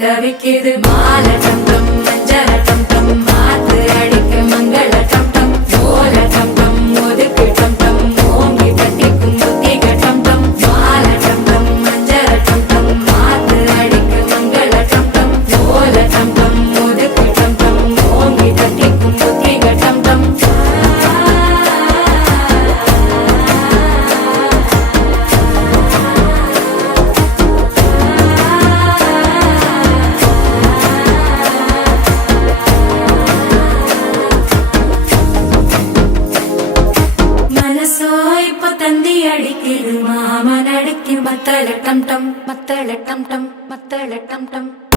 தவிக்குது மாலை டம் டம் மஞ்சள டம் டம் மாத்து அடிக்க மங்கள டம் டம் ஓல டம் டம் ஒதுக்கு டம் டம் ஓங்கி தட்டிக்கும் புத்திக டம் டம் மாலை டம் டம் மஞ்சள டம் டம் மாத்து அடிக்க மங்கள டம் டம் ஓல டம் டம் ஒதுக்கு டம் டம் ஓங்கி தட்டிக்கும் புத்திக டம் டம் மனசோ இப்ப தந்தி அடிக்குது மாமன் அடிக்கு மத்தள டம் டம் மத்தள டம் டம் மத்தள டம் டம்